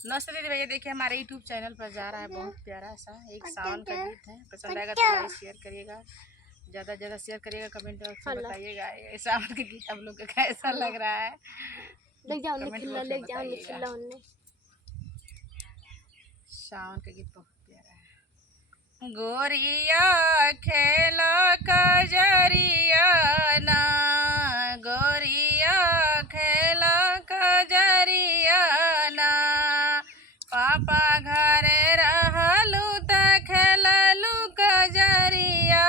नमस्ते दीदी भैया, देखिए हमारे यूट्यूब चैनल पर जा रहा है बहुत प्यारा सा एक सावन का गीत है। पसंद आएगा तो लाइक शेयर करिएगा, ज़्यादा ज़्यादा शेयर करिएगा, कमेंट बॉक्स में बताइएगा ये सावन का गीत आप लोग को कैसा लग रहा है। कमेंट बॉक्स में बताइएगा। सावन का गीत बहुत प्यारा है। गोरिया खेला कजरिया ना, गोरिया खेला कजरिया ना, पापा घरे रहलू त खेललू कजरिया,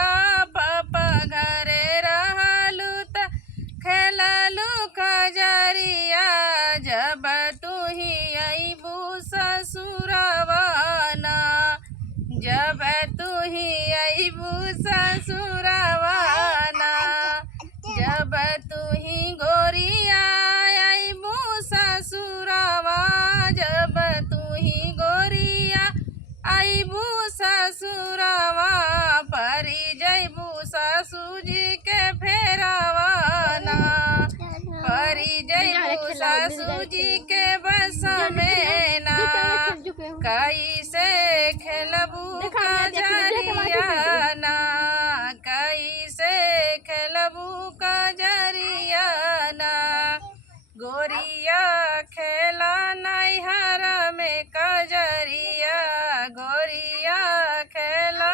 पापा घरे रहलू त खेललू कजरिया, जब तू ही अबू ससुरवा ना, जब तू ही अबू ससुरवा ना, जब तू ही गोरिया अबू ससुरवा, जब तू ही गोरिया अबू ससुरवा, परी जैबू ससुजी के फेरवा ना, परी जैबू ससुजी के बस में ना, कैसे खेलबू कजरिया ना, कैसे खेलबू कजरिया ना, गोरिया खेला नैहर में कजरिया, गोरिया खेला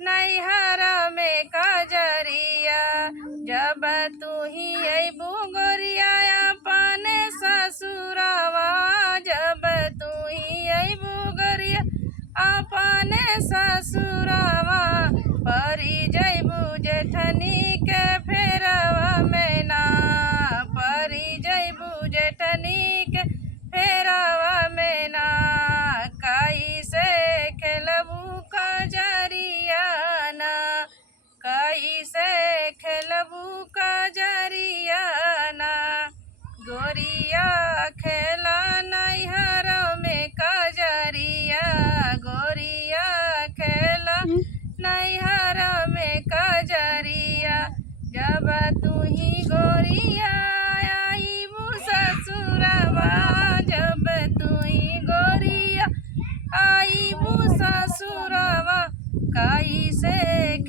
नैहर में कजरिया, जब तू ही अबू गोरिया अपने ससुरवा, जब तू ही अबू गोरिया अपने ससुरवा, परी जैबू जेठनी के फेरवा में ना, परी जैबू जेठनी के फेरवा में ना, कैसे खेलबू कजरिया ना, कैसे खेलबू कजरिया ना, गोरिया खेला नैहर में कजरिया, गोरिया खेला नैहर में कजरिया, जब तू ही गोरिया अबू ससुरवा, जब तू ही गोरिया अबू ससुरवा, कैसे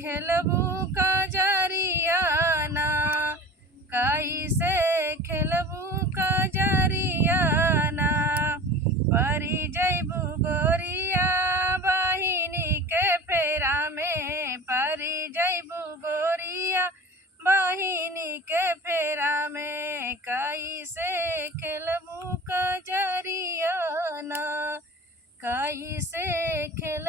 खेलबू कजरिया ना, कैसे खेलबू कजरिया ना, परी जैबू गोरिया बहिनी के फेरा में, परी जैबू गोरिया बहिनी के फेरा में, कैसे खेलबू कजरिया ना, कैसे खेल